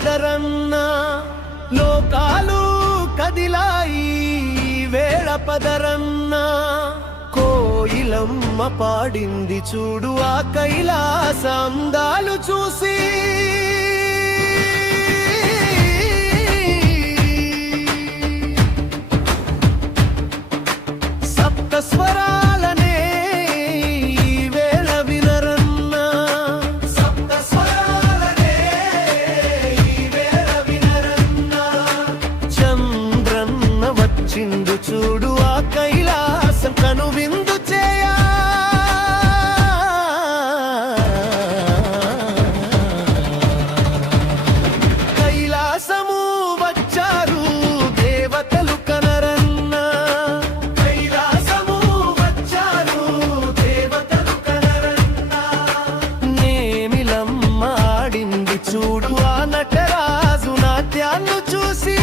పదరన్నా లోకాలు కదిలాయి వేళ పదరన్నా కోయిలమ్మ పాడింది చూడు ఆ కైలాస అందాలు చూసి సప్త స్వరాలనే ఈ వేళ వినరన్నా సప్త స్వరాలనే ఈ వేళ వినరన్నా చంద్రన్న వచ్చిండు చూడు ఆ కైలాసం కనువిందు చేయా కైలాసము వచ్చారు దేవతలు కనరన్నా కైలాసము వచ్చారు దేవతలు కనరన్నా నేమిలమ్మ ఆడింది చూడు ఆ నటరాజు నాట్యాన్ని చూసి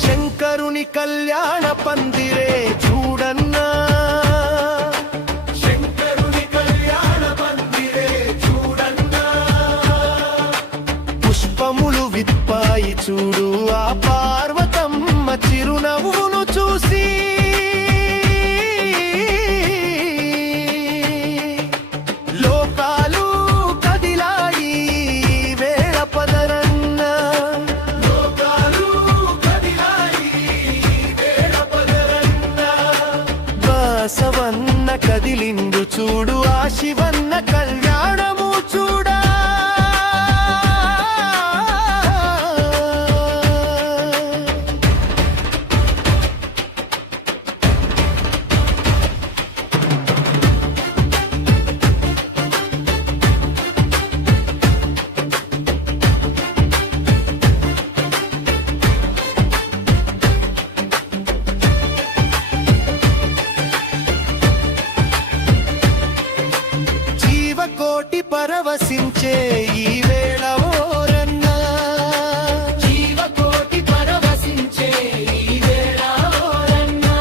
శంకరుని కళ్యాణ పందిరే చూడన్నా శంకరుని కళ్యాణ పందిరే చూడన్నా పుష్పములు విప్పాయి చూడు ఆ పార్వతమ్మ చిరునవ్వును చూసి లోకాలు కదిలాయి వేళ పదరన్నా లోకాలు కదిలాయి వేళ పదరన్నా బసవన్న కదిలిండు చూడు ఆ శివన్న కళ్యాణము చూడా జీవకోటి పరవశించే ఈ వేళ ఓరన్నా జీవకోటి పరవశించే ఈ వేళ ఓరన్నా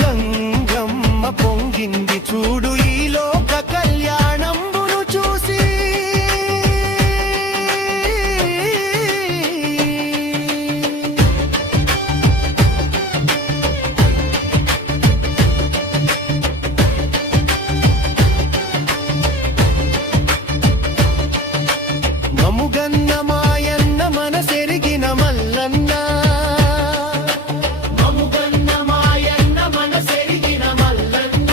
గంగమ్మ పొంగింది చూడు ఈ లోక కళ్యాణంబును చూసి మముగన్న మాయన్న మనసెరిగిన మల్లన్న మముగన్న మాయన్న మనసెరిగిన మల్లన్న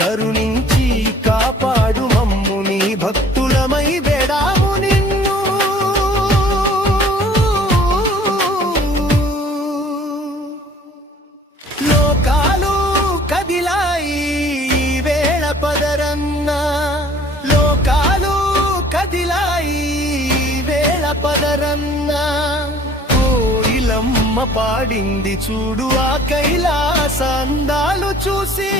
కరుణించి కాపాడు మమ్ము నీ భక్తులమై బెడాము నిన్ను లోకాలు కదిలాయి వేళ పదరన్నా లోకాలు కదిలాయి వేళ పదరన్నా కోయిలమ్మ పాడింది చూడు ఆ కైలాస అందాలు చూసి